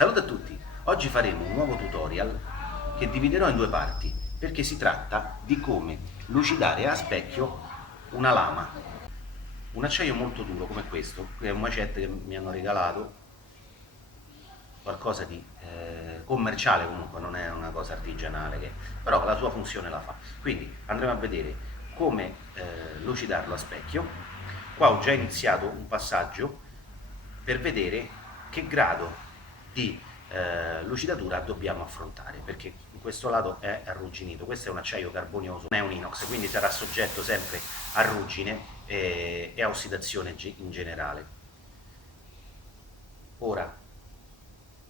Salute a tutti! Oggi faremo un nuovo tutorial che dividerò in due parti perché si tratta di come lucidare a specchio una lama. Un acciaio molto duro come questo, qui è un macete che mi hanno regalato, qualcosa di commerciale comunque, non è una cosa artigianale, però la sua funzione la fa. Quindi andremo a vedere come lucidarlo a specchio. Qua ho già iniziato un passaggio per vedere che grado di lucidatura dobbiamo affrontare, perché in questo lato è arrugginito, questo è un acciaio carbonioso, non è un inox, quindi sarà soggetto sempre a ruggine e a ossidazione in generale. Ora,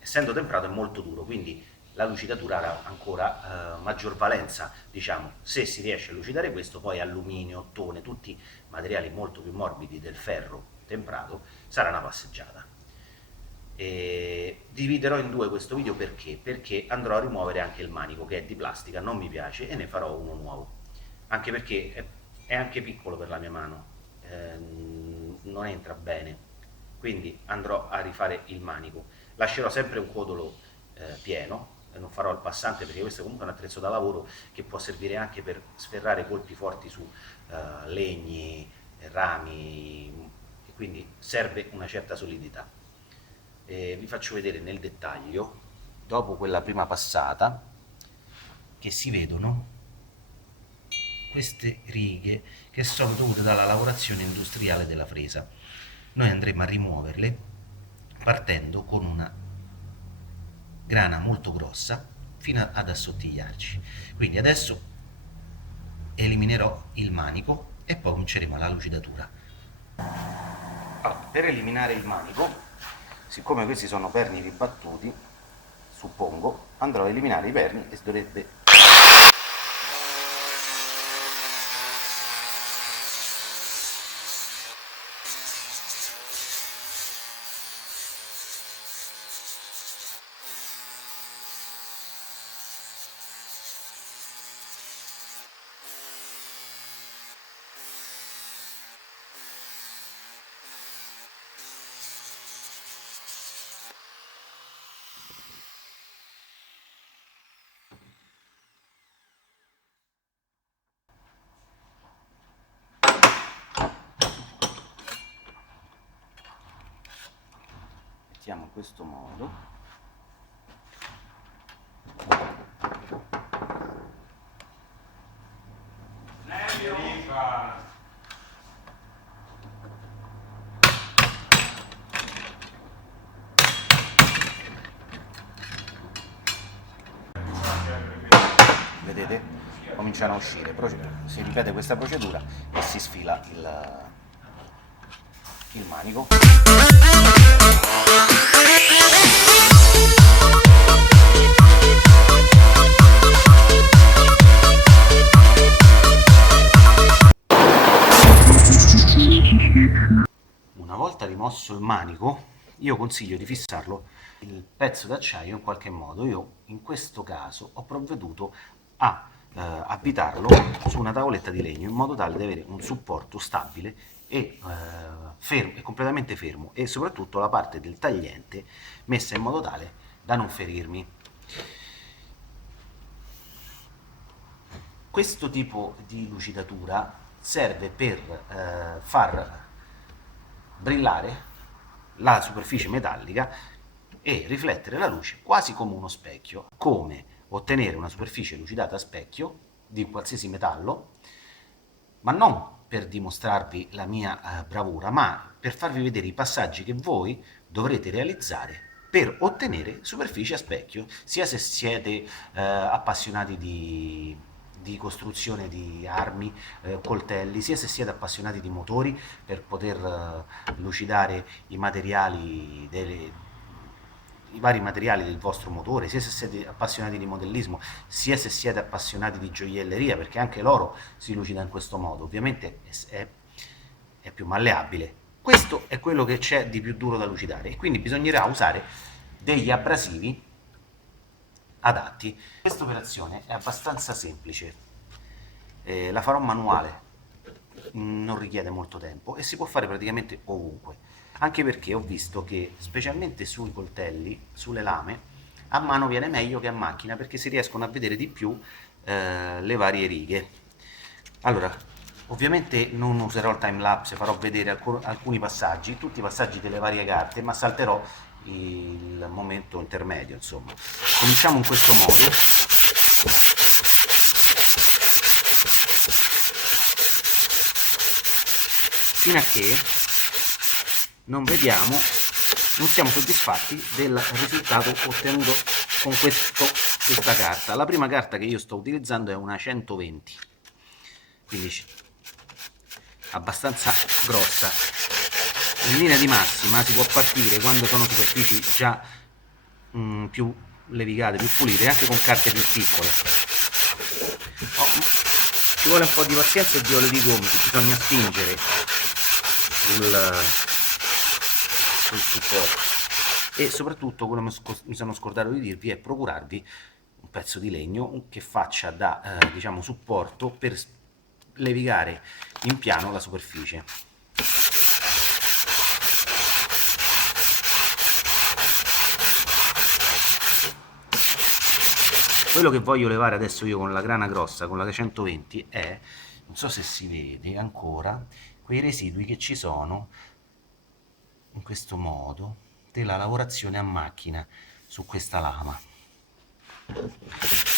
essendo temperato è molto duro, quindi la lucidatura avrà ancora maggior valenza, diciamo, se si riesce a lucidare questo, poi alluminio, ottone, tutti materiali molto più morbidi del ferro temprato, sarà una passeggiata. Dividerò in due questo video perché andrò a rimuovere anche il manico che è di plastica, non mi piace, e ne farò uno nuovo, anche perché è anche piccolo per la mia mano, non entra bene, quindi andrò a rifare il manico. Lascerò sempre un codolo pieno, non farò il passante perché questo è comunque un attrezzo da lavoro che può servire anche per sferrare colpi forti su legni, rami, e quindi serve una certa solidità. Vi faccio vedere nel dettaglio, dopo quella prima passata, che si vedono queste righe che sono dovute dalla lavorazione industriale della fresa. Noi andremo a rimuoverle partendo con una grana molto grossa fino ad assottigliarci. Quindi adesso eliminerò il manico e poi cominceremo la lucidatura. Allora, per eliminare il manico, siccome questi sono perni ribattuti, suppongo, andrò a eliminare i perni e dovrebbe mettiamo in questo modo. Vedete? Cominciano a uscire, si ripete questa procedura e si sfila il manico. Una volta rimosso il manico, io consiglio di fissarlo il pezzo d'acciaio in qualche modo. Io in questo caso ho provveduto a avvitarlo su una tavoletta di legno in modo tale da avere un supporto stabile e fermo, e completamente fermo, e soprattutto la parte del tagliente messa in modo tale da non ferirmi. Questo tipo di lucidatura serve per far brillare la superficie metallica e riflettere la luce quasi come uno specchio. Come ottenere una superficie lucidata a specchio di qualsiasi metallo, ma non per dimostrarvi la mia bravura, ma per farvi vedere i passaggi che voi dovrete realizzare per ottenere superfici a specchio, sia se siete appassionati di costruzione di armi, coltelli, sia se siete appassionati di motori per poter lucidare i vari materiali del vostro motore, sia se siete appassionati di modellismo, sia se siete appassionati di gioielleria, perché anche l'oro si lucida in questo modo, ovviamente è più malleabile. Questo è quello che c'è di più duro da lucidare e quindi bisognerà usare degli abrasivi adatti. Questa operazione è abbastanza semplice, la farò manuale, non richiede molto tempo e si può fare praticamente ovunque. anche perché ho visto che specialmente sui coltelli, sulle lame, a mano viene meglio che a macchina perché si riescono a vedere di più le varie righe. Allora, ovviamente non userò il time lapse, farò vedere alcuni passaggi, tutti i passaggi delle varie carte, ma salterò il momento intermedio, insomma. Cominciamo in questo modo. Fino a che non vediamo, non siamo soddisfatti del risultato ottenuto con questa carta. La prima carta che io sto utilizzando è una 120, quindi abbastanza grossa. In linea di massima si può partire quando sono superfici già più levigate, più pulite, anche con carte più piccole. Ci vuole un po' di pazienza e viola di gomiti, bisogna spingere sul supporto, e soprattutto quello che mi sono scordato di dirvi è procurarvi un pezzo di legno che faccia da diciamo supporto per levigare in piano la superficie. Quello che voglio levare adesso io con la grana grossa, con la 120, è, non so se si vede ancora, quei residui che ci sono in questo modo della lavorazione a macchina su questa lama.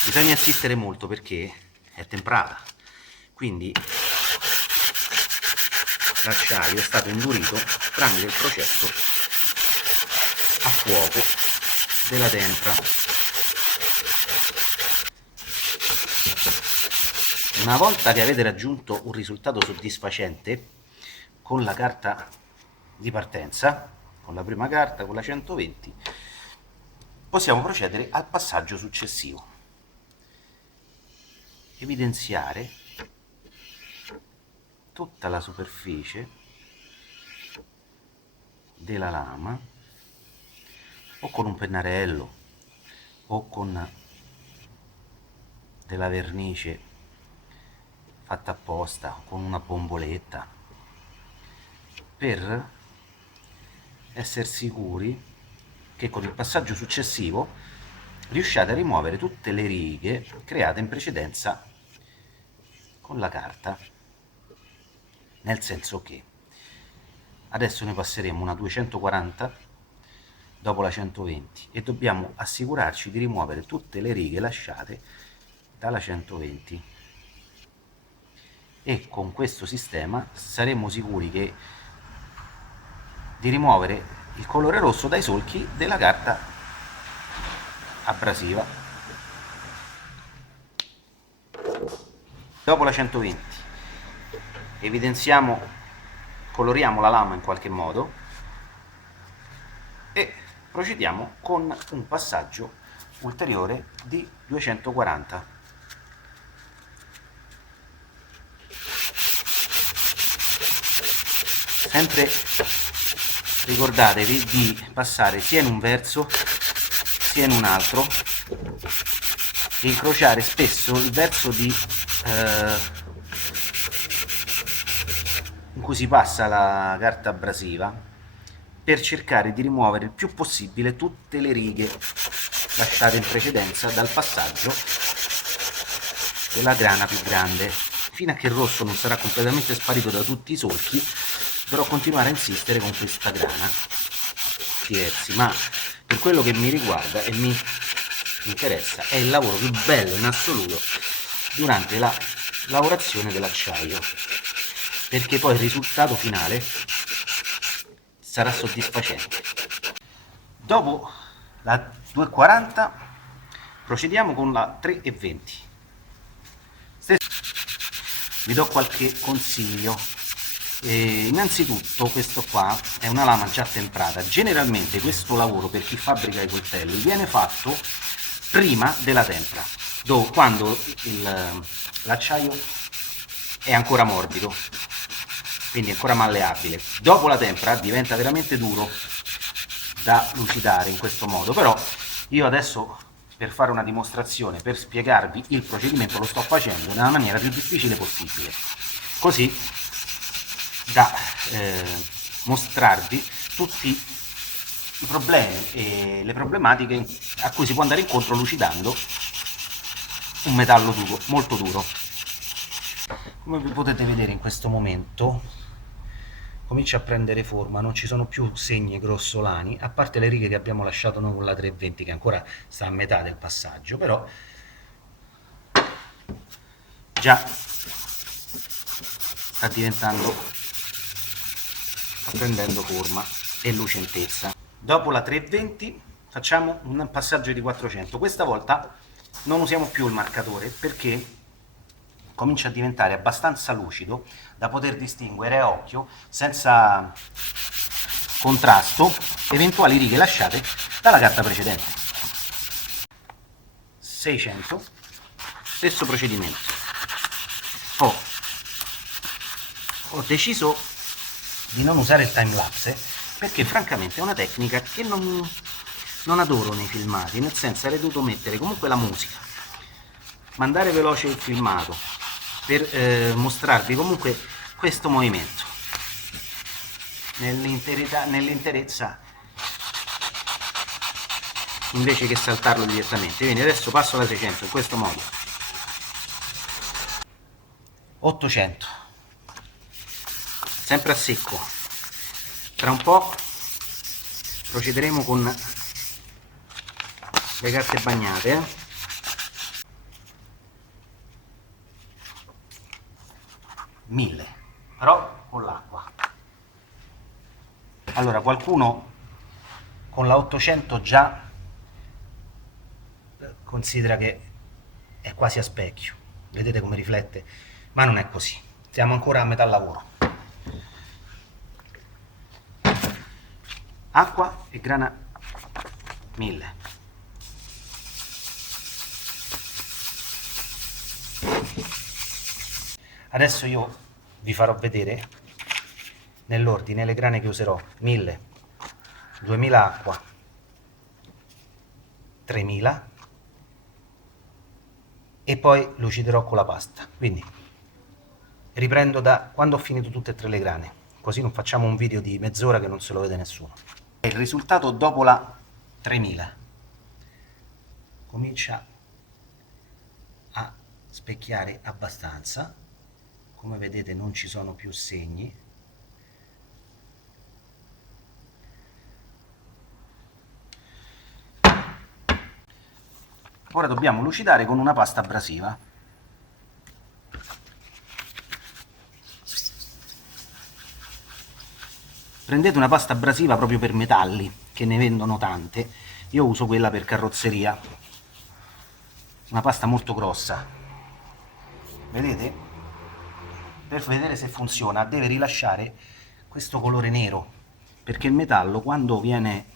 Bisogna insistere molto perché è temprata, quindi l'acciaio è stato indurito tramite il processo a fuoco della tempra. Una volta che avete raggiunto un risultato soddisfacente con la carta di partenza, con la prima carta, con la 120, possiamo procedere al passaggio successivo. Evidenziare tutta la superficie della lama o con un pennarello o con della vernice fatta apposta, con una bomboletta, per essere sicuri che con il passaggio successivo riusciate a rimuovere tutte le righe create in precedenza con la carta. Nel senso che adesso ne passeremo una 240 dopo la 120 e dobbiamo assicurarci di rimuovere tutte le righe lasciate dalla 120, e con questo sistema saremo sicuri di rimuovere il colore rosso dai solchi della carta abrasiva. Dopo la 120 evidenziamo, coloriamo la lama in qualche modo e procediamo con un passaggio ulteriore di 240. Sempre ricordatevi di passare sia in un verso sia in un altro, e incrociare spesso il verso in cui si passa la carta abrasiva, per cercare di rimuovere il più possibile tutte le righe lasciate in precedenza dal passaggio della grana più grande. Fino a che il rosso non sarà completamente sparito da tutti i solchi, dovrò continuare a insistere con questa grana diversi, ma per quello che mi riguarda e mi interessa è il lavoro più bello in assoluto durante la lavorazione dell'acciaio, perché poi il risultato finale sarà soddisfacente. Dopo la 240 procediamo con la 320. Vi do qualche consiglio. Innanzitutto questo qua è una lama già temprata. Generalmente questo lavoro, per chi fabbrica i coltelli, viene fatto prima della tempra, quando l'acciaio è ancora morbido, quindi ancora malleabile. Dopo la tempra diventa veramente duro da lucidare in questo modo, però io adesso, per fare una dimostrazione, per spiegarvi il procedimento, lo sto facendo nella maniera più difficile possibile, così da mostrarvi tutti i problemi e le problematiche a cui si può andare incontro lucidando un metallo duro, molto duro. Come potete vedere in questo momento comincia a prendere forma, non ci sono più segni grossolani, a parte le righe che abbiamo lasciato noi con la 320 che ancora sta a metà del passaggio, però già sta prendendo forma e lucentezza. Dopo la 320 facciamo un passaggio di 400, questa volta non usiamo più il marcatore perché comincia a diventare abbastanza lucido da poter distinguere a occhio, senza contrasto, eventuali righe lasciate dalla carta precedente. 600, stesso procedimento. Ho deciso di non usare il timelapse perché francamente è una tecnica che non adoro nei filmati, nel senso avrei dovuto mettere comunque la musica, mandare veloce il filmato per mostrarvi comunque questo movimento nell'interezza invece che saltarlo direttamente. Quindi adesso passo alla 600 in questo modo. 800, sempre a secco. Tra un po' procederemo con le carte bagnate. 1000, però con l'acqua. Allora, qualcuno con la 800 già considera che è quasi a specchio, vedete come riflette, ma non è così, siamo ancora a metà lavoro. Acqua e grana 1000. Adesso io vi farò vedere nell'ordine le grane che userò: 1000, 2000 acqua, 3000 e poi luciderò con la pasta. Quindi riprendo da quando ho finito tutte e tre le grane, così non facciamo un video di mezz'ora che non se lo vede nessuno. Il risultato dopo la 3000 comincia a specchiare abbastanza, come vedete non ci sono più segni. Ora dobbiamo lucidare con una pasta abrasiva. Prendete una pasta abrasiva proprio per metalli, che ne vendono tante. Io uso quella per carrozzeria, una pasta molto grossa. Vedete? Per vedere se funziona deve rilasciare questo colore nero, perché il metallo quando viene,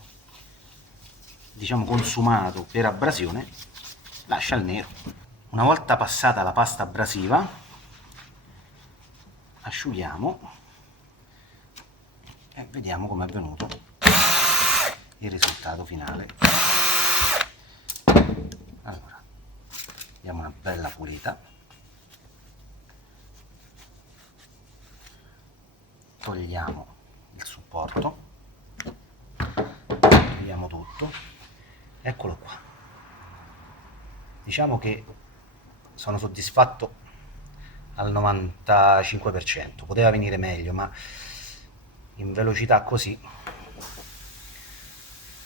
diciamo, consumato per abrasione lascia il nero. Una volta passata la pasta abrasiva asciughiamo e vediamo come è venuto il risultato finale. Allora, diamo una bella pulita, togliamo il supporto, togliamo tutto, eccolo qua. Diciamo che sono soddisfatto al 95%, poteva venire meglio, ma in velocità così,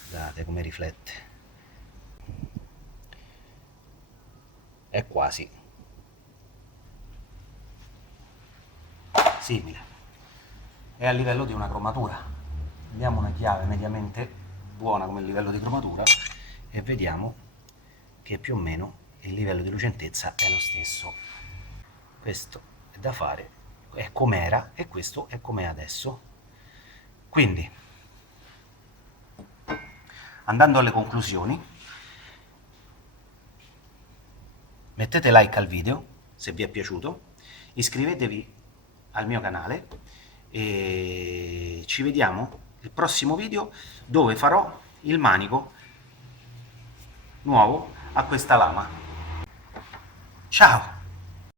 guardate come riflette, è quasi simile, è a livello di una cromatura. Diamo una chiave mediamente buona come livello di cromatura e vediamo che più o meno il livello di lucentezza è lo stesso. Questo è da fare, è com'era e questo è com'è adesso. Quindi, andando alle conclusioni, mettete like al video se vi è piaciuto, iscrivetevi al mio canale e ci vediamo il prossimo video dove farò il manico nuovo a questa lama. Ciao!